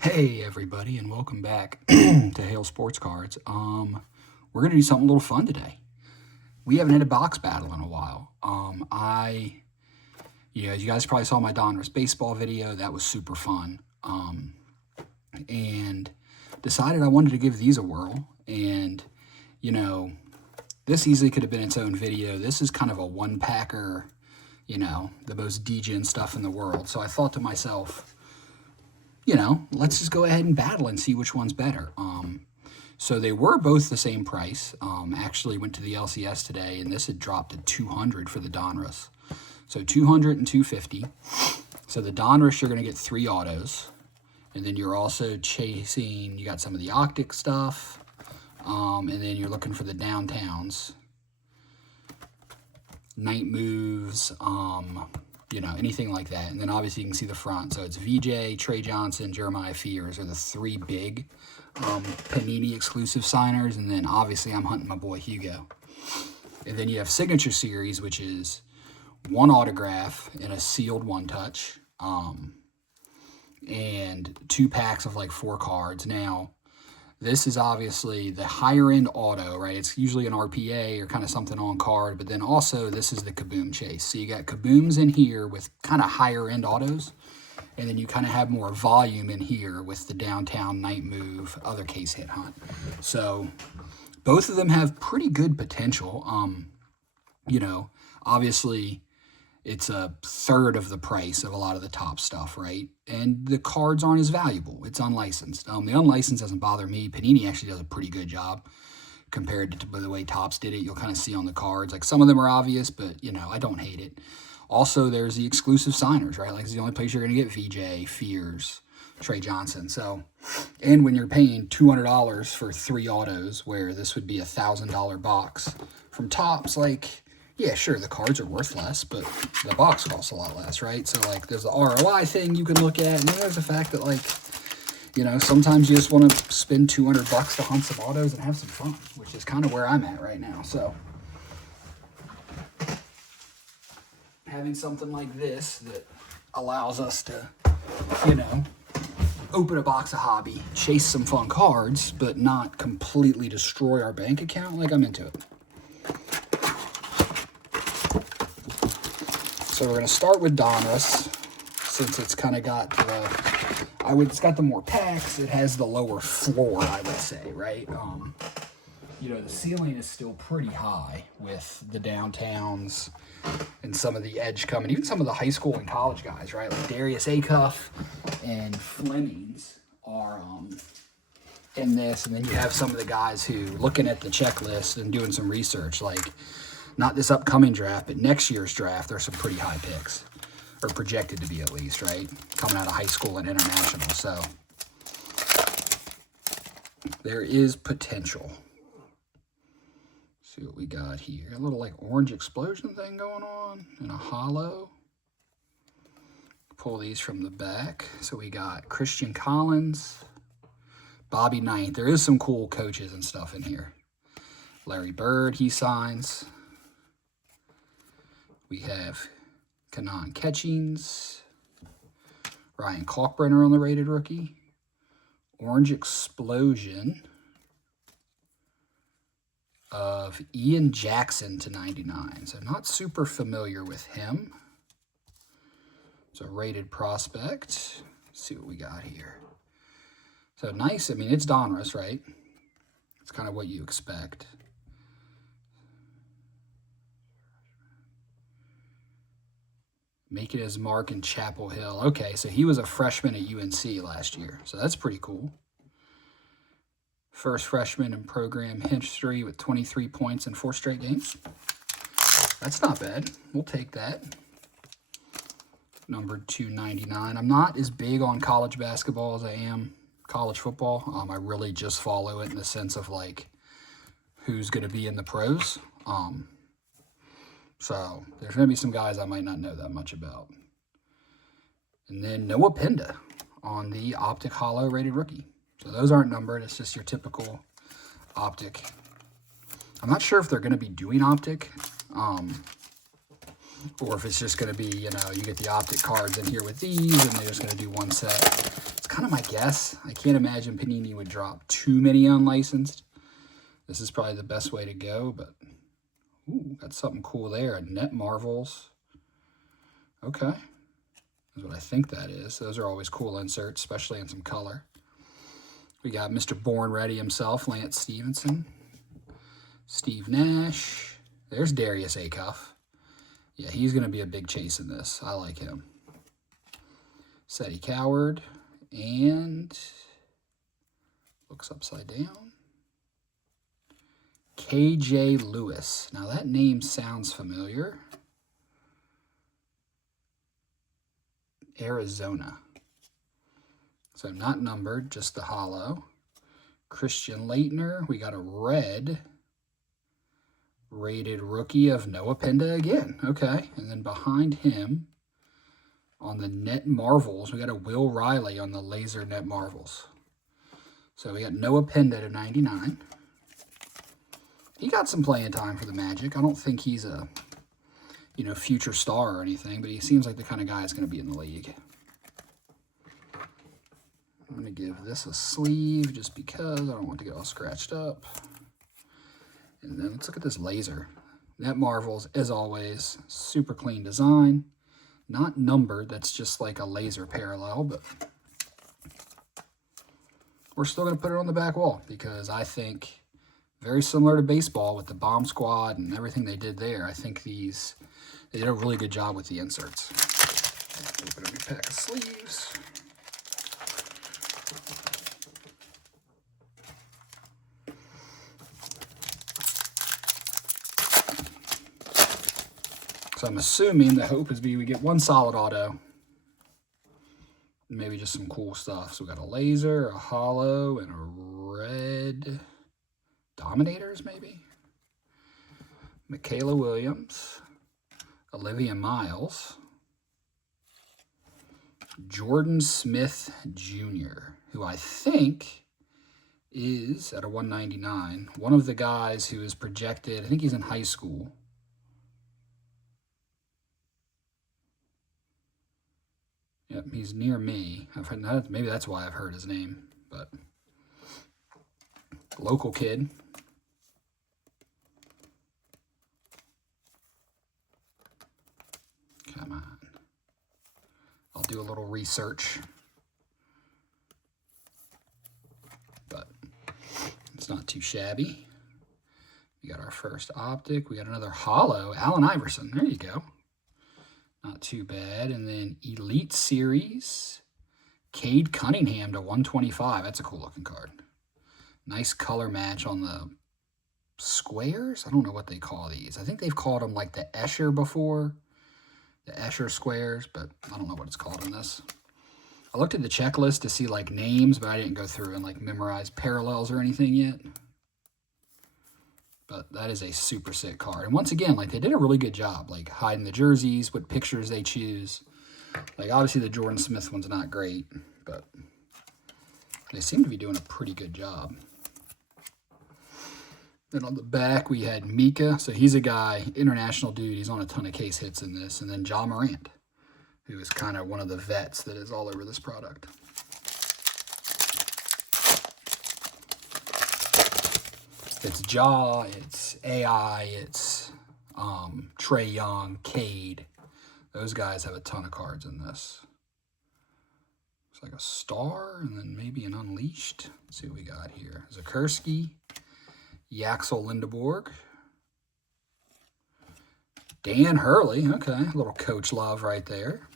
Hey everybody, and welcome back to Hale Sports Cards. We're gonna do something a little fun today. We haven't had a box battle in a while. You guys probably saw my Donruss baseball video. That was super fun. And decided I wanted to give these a whirl. And this easily could have been its own video. This is kind of a one-packer, the most degen stuff in the world. So I thought to myself, let's just go ahead and battle and see which one's better. So they were both the same price. Actually went to the LCS today, and this had dropped to $200 for the Donruss. So $200 and $250. So the Donruss, you're going to get 3 autos. And then you're also chasing, you got some of the Optic stuff. And then you're looking for the downtowns. Night moves, anything like that. And then obviously you can see the front. So it's VJ, Trey Johnson, Jeremiah Fears are the 3 big Panini exclusive signers. And then obviously I'm hunting my boy Hugo. And then you have Signature Series, which is 1 autograph and a sealed 1-touch. And 2 packs of like 4 cards. Now, this is obviously the higher end auto, right? It's usually an RPA or kind of something on card, but then also this is the Kaboom chase. So you got Kabooms in here with kind of higher end autos, and then you kind of have more volume in here with the downtown, night move, other case hit hunt. So both of them have pretty good potential. Obviously it's a third of the price of a lot of the top stuff, right? And the cards aren't as valuable. It's unlicensed. The unlicensed doesn't bother me. Panini actually does a pretty good job compared to the way Topps did it. You'll kind of see on the cards. Like, some of them are obvious, but, I don't hate it. Also, there's the exclusive signers, right? Like, it's the only place you're going to get VJ, Fears, Trey Johnson. So, and when you're paying $200 for 3 autos, where this would be a $1,000 box from Topps, like, yeah, sure, the cards are worth less, but the box costs a lot less, right? So, like, there's the ROI thing you can look at, and then there's the fact that, like, sometimes you just want to spend $200 to hunt some autos and have some fun, which is kind of where I'm at right now. So, having something like this that allows us to, open a box of hobby, chase some fun cards, but not completely destroy our bank account, like, I'm into it. So we're going to start with Donruss, since it's kind of got it's got the more packs. It has the lower floor, I would say, right? The ceiling is still pretty high with the downtowns and some of the edge coming, even some of the high school and college guys, right? Like Darius Acuff and Flemings are in this. And then you have some of the guys who, looking at the checklist and doing some research, like, not this upcoming draft, but next year's draft, there's some pretty high picks, or projected to be at least, right? Coming out of high school and international, so there is potential. See what we got here. A little like orange explosion thing going on, and a hollow. Pull these from the back. So we got Christian Collins, Bobby Knight. There is some cool coaches and stuff in here. Larry Bird, he signs. We have Kanan Catchings, Ryan Kalkbrenner on the rated rookie, Orange Explosion of Ian Jackson to 99. So not super familiar with him. It's a rated prospect. Let's see what we got here. So nice. I mean, it's Donruss, right? It's kind of what you expect. Making his mark in Chapel Hill. Okay, so he was a freshman at UNC last year. So that's pretty cool. First freshman in program history with 23 points in 4 straight games. That's not bad. We'll take that. Number 299. I'm not as big on college basketball as I am college football. I really just follow it in the sense of, like, who's going to be in the pros. So there's going to be some guys I might not know that much about. And then Noah Penda on the Optic Hollow rated rookie. So those aren't numbered. It's just your typical Optic. I'm not sure if they're going to be doing Optic. Or if it's just going to be, you get the Optic cards in here with these, and they're just going to do one set. It's kind of my guess. I can't imagine Panini would drop too many unlicensed. This is probably the best way to go, but ooh, got something cool there. A Net Marvels. Okay. That's what I think that is. Those are always cool inserts, especially in some color. We got Mr. Born Ready himself, Lance Stevenson. Steve Nash. There's Darius Acuff. Yeah, he's going to be a big chase in this. I like him. Seti Coward. And looks upside down. KJ Lewis. Now that name sounds familiar. Arizona. So not numbered, just the hollow. Christian Leitner. We got a red rated rookie of Noah Penda again. Okay. And then behind him on the Net Marvels, we got a Will Riley on the laser Net Marvels. So we got Noah Penda to 99. He got some playing time for the Magic. I don't think he's a, you know, future star or anything, but he seems like the kind of guy that's going to be in the league. I'm going to give this a sleeve just because I don't want to get all scratched up. And then let's look at this laser. Net Marvels, as always, super clean design. Not numbered, that's just like a laser parallel, but we're still going to put it on the back wall because I think very similar to baseball with the bomb squad and everything they did there. I think they did a really good job with the inserts. Open a new pack of sleeves. So I'm assuming the hope is we get one solid auto. Maybe just some cool stuff. So we got a laser, a hollow, and a red Dominators, maybe? Michaela Williams, Olivia Miles, Jordan Smith Jr., who I think is, at a 199, one of the guys who is projected, I think he's in high school. Yep, he's near me. I've heard that, maybe that's why I've heard his name, but local kid. Come on. I'll do a little research. But it's not too shabby. We got our first optic. We got another hollow. Allen Iverson. There you go. Not too bad. And then Elite Series. Cade Cunningham to 125. That's a cool looking card. Nice color match on the squares. I don't know what they call these. I think they've called them like the Escher before. The Escher squares, but I don't know what it's called in this. I looked at the checklist to see like names, but I didn't go through and like memorize parallels or anything yet. But that is a super sick card. And once again, like they did a really good job, like hiding the jerseys, what pictures they choose. Like obviously the Jordan Smith one's not great, but they seem to be doing a pretty good job. Then on the back, we had Mika. So he's a guy, international dude. He's on a ton of case hits in this. And then Ja Morant, who is kind of one of the vets that is all over this product. It's Ja, it's AI, it's Trae Young, Cade. Those guys have a ton of cards in this. Looks like a star and then maybe an Unleashed. Let's see what we got here. Zakursky. Yaxel Lindeborg. Dan Hurley. Okay, a little coach love right there.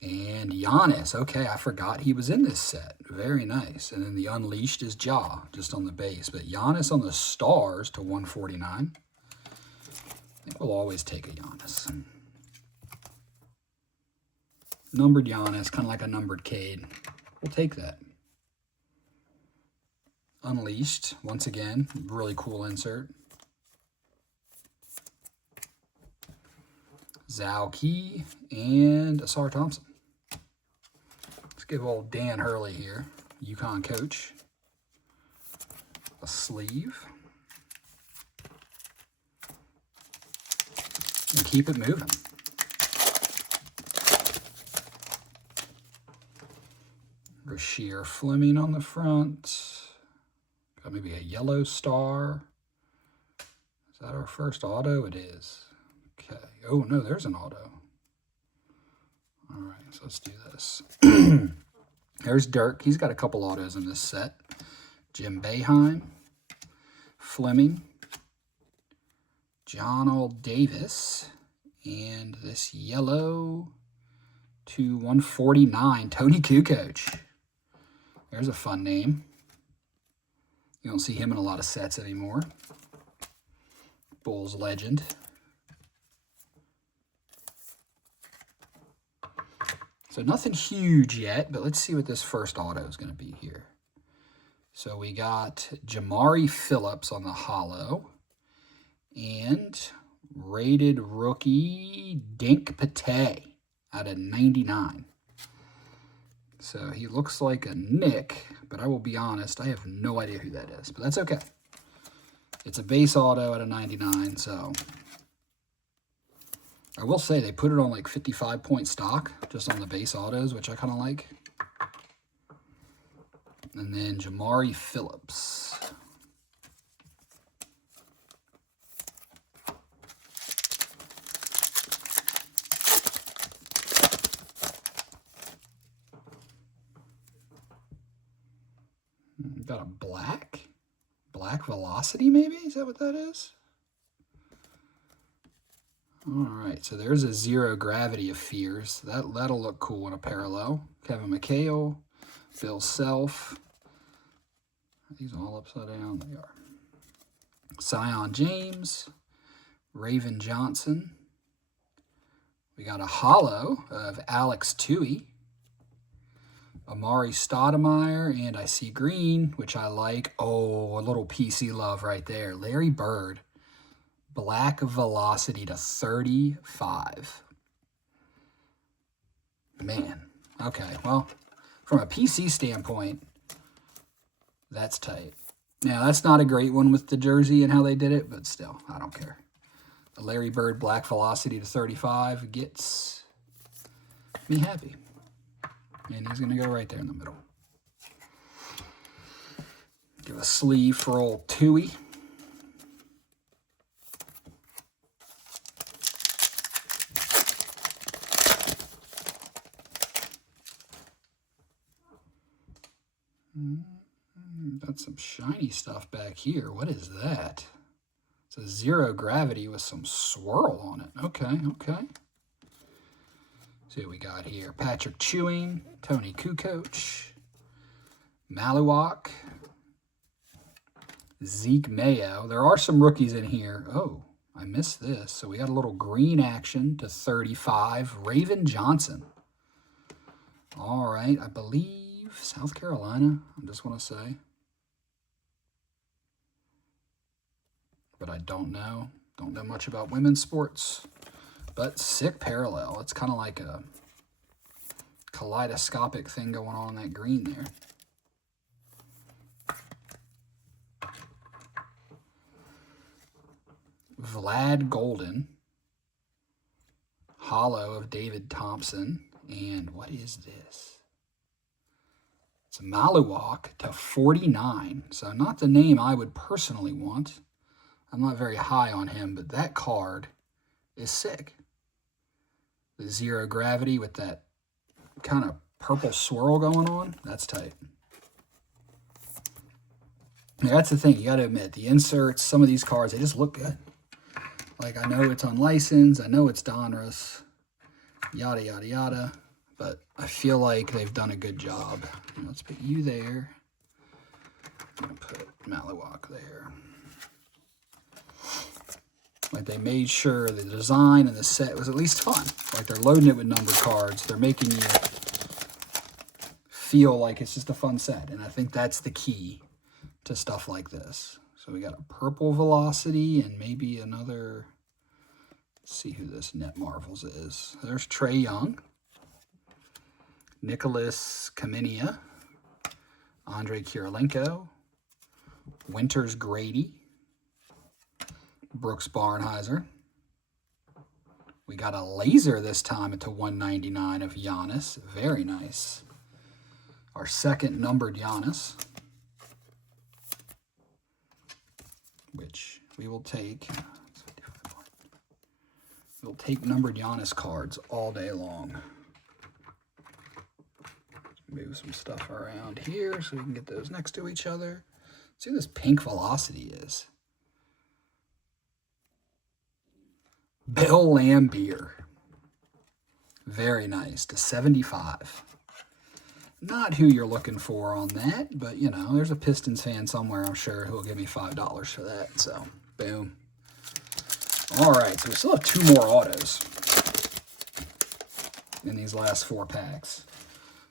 And Giannis. Okay, I forgot he was in this set. Very nice. And then the Unleashed is Ja, just on the base. But Giannis on the stars to 149. I think we'll always take a Giannis. Numbered Giannis, kind of like a numbered Cade. We'll take that. Unleashed, once again, really cool insert. Zhao Qi and Asar Thompson. Let's give old Dan Hurley here, UConn coach, a sleeve. And keep it moving. Rasheer Fleming on the front. Got maybe a yellow star. Is that our first auto? It is. Okay. Oh, no, there's an auto. All right, so let's do this. There's Dirk. He's got a couple autos in this set. Jim Boeheim. Fleming. John L. Davis. And this yellow to 149, Tony Kukoc. There's a fun name. You don't see him in a lot of sets anymore. Bulls legend. So nothing huge yet, but let's see what this first auto is going to be here. So we got Jamari Phillips on the holo. And rated rookie Dink Pate out of 99. So he looks like a Nick, but I will be honest, I have no idea who that is. But that's okay. It's a base auto out of 99, so I will say they put it on like 55-point stock, just on the base autos, which I kind of like. And then Jamari Phillips. Got a black velocity, maybe? Is that what that is? All right, so there's a zero gravity of Fears. That'll look cool in a parallel. Kevin McHale, Bill Self. Are these all upside down? They are. Sion James, Raven Johnson. We got a holo of Alex Tui. Amari Stoudemire, and I see green, which I like. Oh, a little PC love right there. Larry Bird, black velocity to 35. Man, okay, well, from a PC standpoint, that's tight. Now, that's not a great one with the jersey and how they did it, but still, I don't care. The Larry Bird black velocity to 35 gets me happy. And he's going to go right there in the middle. Give a sleeve for old Tui. Got some shiny stuff back here. What is that? It's a zero gravity with some swirl on it. Okay, okay. See what we got here. Patrick Ewing, Tony Kukoc, Maluak, Zeke Mayo. There are some rookies in here. Oh, I missed this. So we got a little green action to 35. Raven Johnson. All right, I believe South Carolina, I just want to say. But I don't know. Don't know much about women's sports. But sick parallel. It's kind of like a kaleidoscopic thing going on in that green there. Vlad Golden. Holo of David Thompson. And what is this? It's a Maluak to 49. So not the name I would personally want. I'm not very high on him, but that card is sick. The zero gravity with that kind of purple swirl going on, that's tight. Now, that's the thing, you got to admit, the inserts, some of these cards, they just look good. Like, I know it's unlicensed, I know it's Donruss, yada, yada, yada, but I feel like they've done a good job. Let's put you there. I'm going to put Maluak there. Like, they made sure the design and the set was at least fun. Like, they're loading it with numbered cards. They're making you feel like it's just a fun set. And I think that's the key to stuff like this. So we got a purple velocity and maybe another. Let's see who this Net Marvels is. There's Trey Young. Nicholas Kaminia. Andre Kirilenko. Winters Grady. Brooks Barnheiser. We got a laser this time at 199 of Giannis. Very nice. Our second numbered Giannis, which we will take. We'll take numbered Giannis cards all day long. Move some stuff around here so we can get those next to each other. See what this pink velocity is. Bill Lambier. Very nice, to 75. Not who you're looking for on that, but, you know, there's a Pistons fan somewhere, I'm sure, who will give me $5 for that. So, boom. All right, so we still have 2 more autos in these last 4 packs.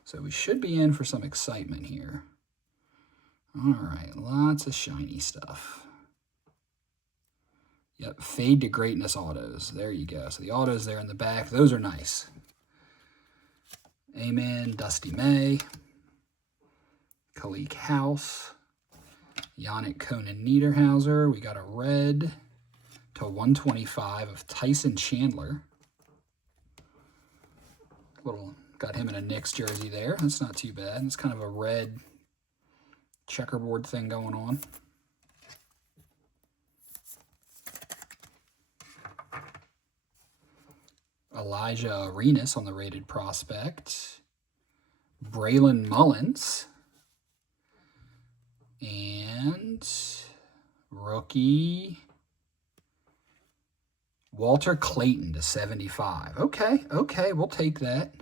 So we should be in for some excitement here. All right, lots of shiny stuff. Yep, Fade to Greatness autos. There you go. So the autos there in the back, those are nice. Amen, Dusty May, Khalik House, Yannick Conan Niederhauser. We got a red to 125 of Tyson Chandler. Got him in a Knicks jersey there. That's not too bad. It's kind of a red checkerboard thing going on. Elijah Arenas on the rated prospect. Braylon Mullins. And rookie Walter Clayton to 75. Okay, we'll take that.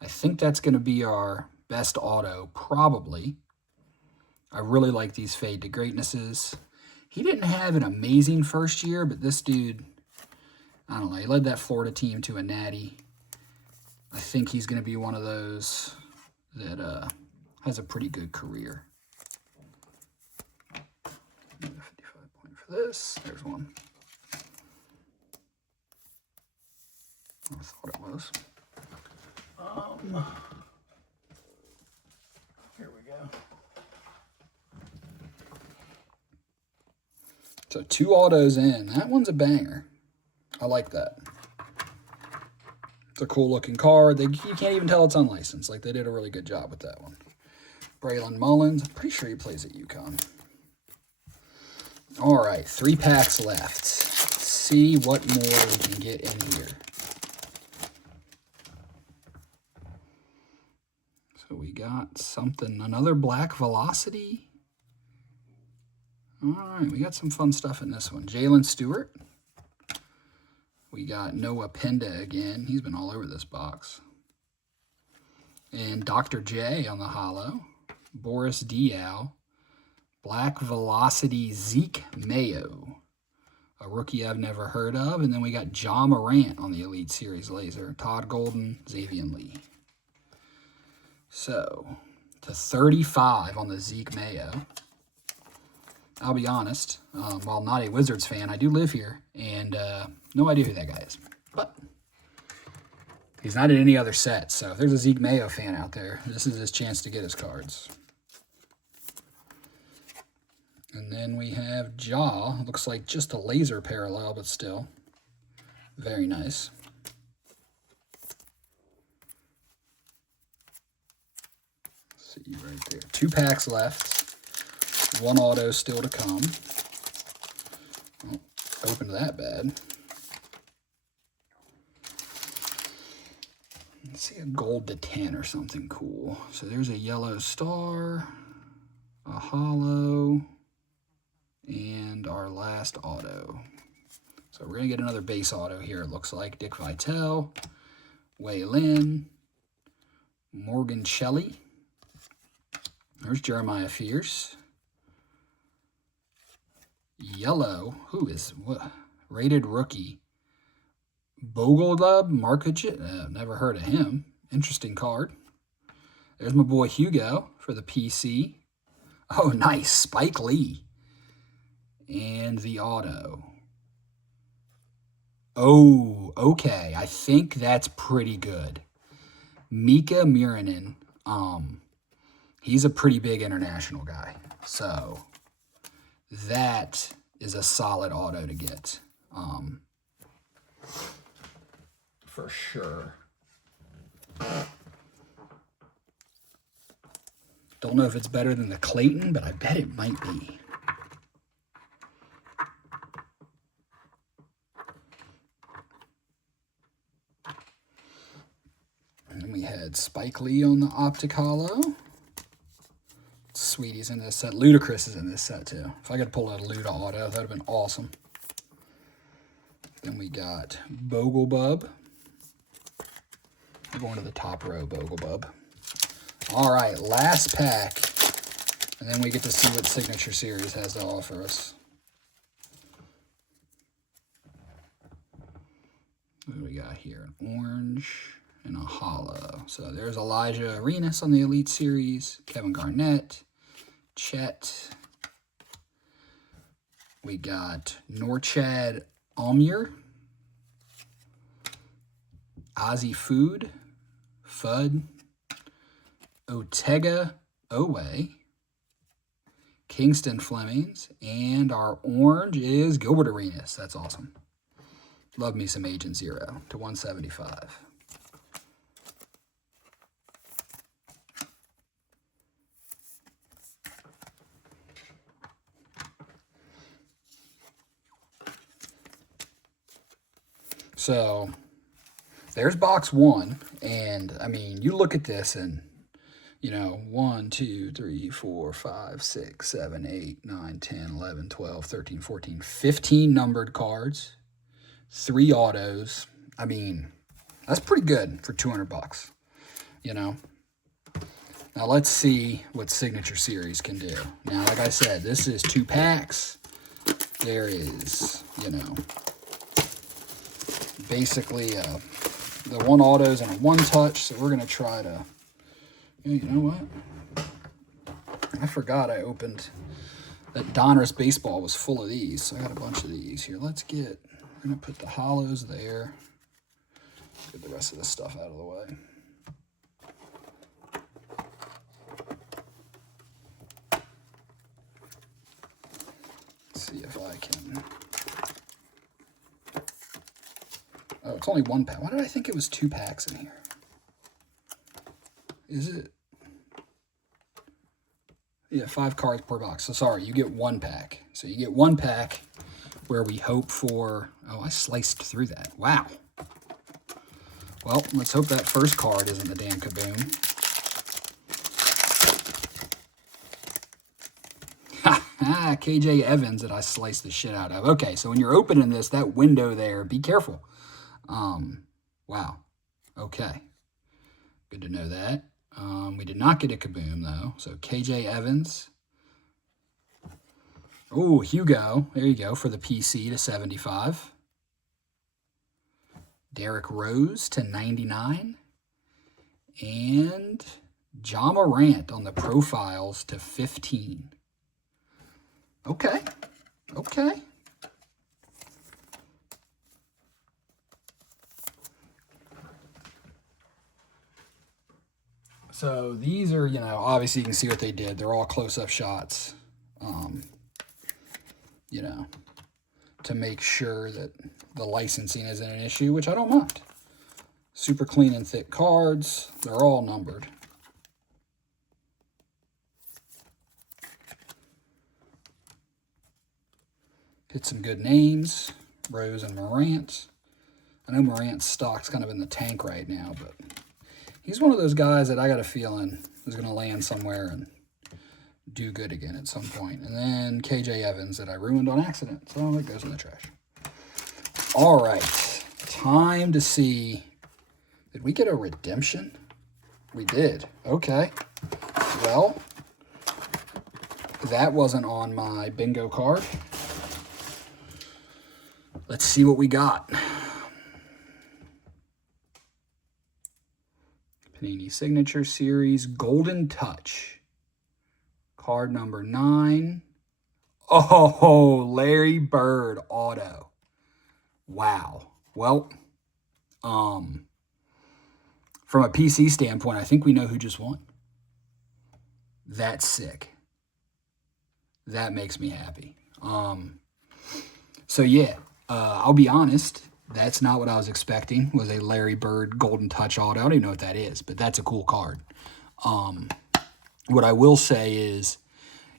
I think that's going to be our best auto, probably. I really like these Fade to Greatnesses. He didn't have an amazing first year, but this dude, I don't know, he led that Florida team to a natty. I think he's going to be one of those that has a pretty good career. 55 point for this. There's one. I thought it was. Here we go. So 2 autos in. That one's a banger. I like that. It's a cool looking card. You can't even tell it's unlicensed. Like, they did a really good job with that one. Braylon Mullins. I'm pretty sure he plays at UConn. All right, 3 packs left. Let's see what more we can get in here. So we got something, another black velocity. All right, we got some fun stuff in this one. Jalen Stewart. We got Noah Penda again. He's been all over this box. And Dr. J on the holo. Boris Diaw. Black Velocity Zeke Mayo. A rookie I've never heard of. And then we got Ja Morant on the Elite Series Laser. Todd Golden, Xavier Lee. So, to 35 on the Zeke Mayo. I'll be honest, while not a Wizards fan, I do live here, and no idea who that guy is. But he's not in any other set, so if there's a Zeke Mayo fan out there, this is his chance to get his cards. And then we have Ja. Looks like just a laser parallel, but still. Very nice. See right there. 2 packs left. 1 auto still to come. Oh, opened that bad. Let's see, a gold to 10 or something cool. So there's a yellow star, a holo, and our last auto. So we're going to get another base auto here, it looks like. Dick Vitale, Wei Lin, Morgan Shelley. There's Jeremiah Fierce. Yellow, who is what? Rated rookie. Bogoldub Markovic, never heard of him. Interesting card. There's my boy Hugo for the PC. Oh, nice. Spike Lee. And the auto. Oh, okay. I think that's pretty good. Mika Murinen. He's a pretty big international guy. So that is a solid auto to get. For sure. Don't know if it's better than the Clayton, but I bet it might be. And then we had Spike Lee on the Optic Holo. Sweetie's in this set. Ludacris is in this set too. If I could pull out a Luda auto, that would have been awesome. Then we got Boglebub. We're going to the top row, Boglebub. All right, last pack. And then we get to see what Signature Series has to offer us. What do we got here? An orange and a holo. So there's Elijah Arenas on the Elite Series. Kevin Garnett. Chet. We got Norchad Almir. Ozzy Fudd. Otega Owe. Kingston Flemings. And our orange is Gilbert Arenas. That's awesome. Love me some Agent Zero to 175. So there's box one, and I mean, you look at this and, you know, 1, 2, 3, 4, 5, 6, 7, 8, 9, 10, 11, 12, 13, 14, 15 numbered cards, 3 autos. I mean, that's pretty good for 200 bucks, you know. Now let's see what Signature Series can do. Now, like I said, this is 2 packs. There is, you know, basically the 1 autos and a 1 touch. So we're going to try to, you know what? I forgot I opened that Donruss baseball was full of these. So I got a bunch of these here. Let's get, I'm going to put the holos there. Get the rest of this stuff out of the way. Let's see if I can. Oh, it's only 1 pack. Why did I think it was 2 packs in here? Is it? Yeah, 5 cards per box. So sorry, you get 1 pack. So you get 1 pack where we hope for... Oh, I sliced through that. Wow. Well, let's hope that first card isn't the damn Kaboom. Ha! KJ Evans that I sliced the shit out of. Okay, so when you're opening this, that window there, be careful. Wow. Okay. Good to know that. We did not get a Kaboom, though. So KJ Evans. Oh, Hugo. There you go for the PC to 75. Derek Rose to 99. And Ja Morant on the profiles to 15. Okay. Okay. So these are, you know, obviously you can see what they did. They're all close-up shots, you know, to make sure that the licensing isn't an issue, which I don't mind. Super clean and thick cards. They're all numbered. Hit some good names. Rose and Morant. I know Morant's stock's kind of in the tank right now, but he's one of those guys that I got a feeling is going to land somewhere and do good again at some point. And then KJ Evans that I ruined on accident. So that goes in the trash. All right. Time to see. Did we get a redemption? We did. Okay. Well, that wasn't on my bingo card. Let's see what we got. Panini Signature Series, Golden Touch. Card number 9. Oh, Larry Bird auto. Wow. Well, from a PC standpoint, I think we know who just won. That's sick. That makes me happy. So yeah, I'll be honest. That's not what I was expecting, was a Larry Bird Golden Touch auto. I don't even know what that is, but that's a cool card. What I will say is,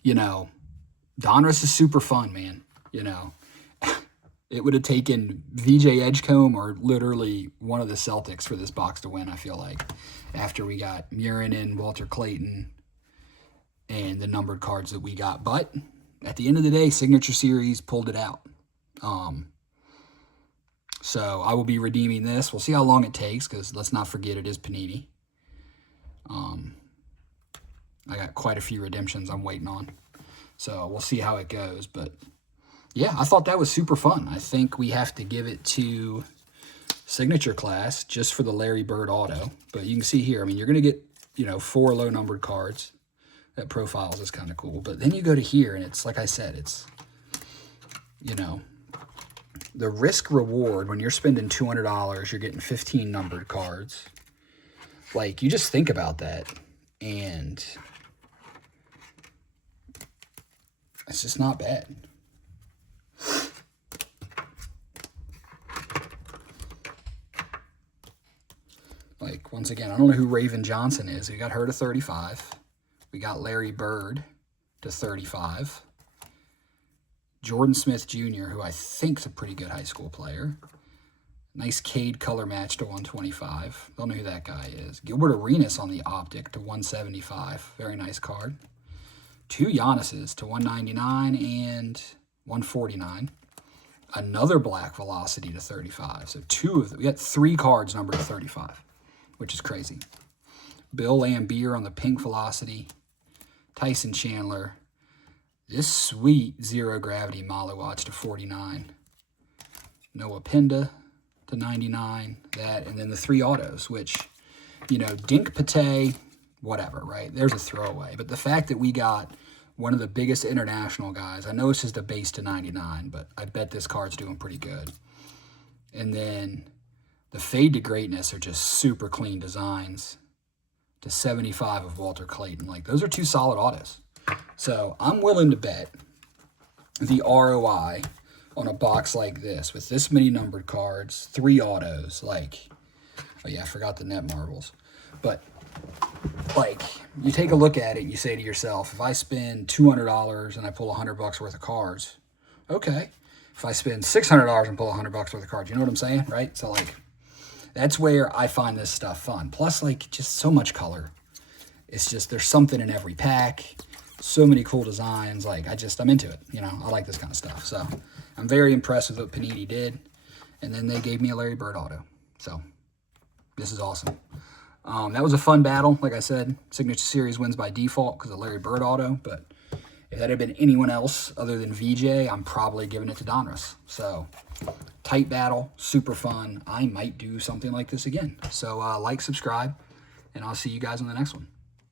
you know, Donruss is super fun, man. You know, it would have taken VJ Edgecombe or literally one of the Celtics for this box to win, I feel like, after we got Murin, Walter Clayton, and the numbered cards that we got. But at the end of the day, Signature Series pulled it out. So I will be redeeming this. We'll see how long it takes, because let's not forget it is Panini. I got quite a few redemptions I'm waiting on. So we'll see how it goes. But yeah, I thought that was super fun. I think we have to give it to Signature Class just for the Larry Bird auto. But you can see here, I mean, you're going to get, you know, 4 low-numbered cards. That profiles is kind of cool. But then you go to here, and it's, like I said, it's, you know, the risk reward when you're spending $200, you're getting 15 numbered cards. Like, you just think about that, and it's just not bad. Like, once again, I don't know who Raven Johnson is. We got her to 35. We got Larry Bird to 35. Jordan Smith Jr., who I think is a pretty good high school player. Nice Cade color match to 125. Don't know who that guy is. Gilbert Arenas on the optic to 175. Very nice card. 2 Giannis's to 199 and 149. Another Black Velocity to 35. So 2 of them. We got 3 cards numbered to 35, which is crazy. Bill Lambier on the Pink Velocity. Tyson Chandler. This sweet Zero Gravity Maliwatch to 49. Noah Pinda to 99. That, and then the 3 autos, which, you know, Dink Pate, whatever, right? There's a throwaway. But the fact that we got one of the biggest international guys, I know it's just a base to 99, but I bet this card's doing pretty good. And then the Fade to Greatness are just super clean designs to 75 of Walter Clayton. Like, those are 2 solid autos. So I'm willing to bet the ROI on a box like this with this many numbered cards, 3 autos, like, oh yeah, I forgot the net marbles. But, like, you take a look at it and you say to yourself, if I spend $200 and I pull $100 worth of cards, okay. If I spend $600 and pull $100 worth of cards, you know what I'm saying, right? So, like, that's where I find this stuff fun. Plus, like, just so much color. It's just, there's something in every pack. So many cool designs. Like, I'm into it. You know, I like this kind of stuff. So, I'm very impressed with what Panini did. And then they gave me a Larry Bird auto. So, this is awesome. That was a fun battle. Like I said, Signature Series wins by default because of Larry Bird auto. But if that had been anyone else other than VJ, I'm probably giving it to Donruss. So, tight battle, super fun. I might do something like this again. So, like, subscribe, and I'll see you guys on the next one.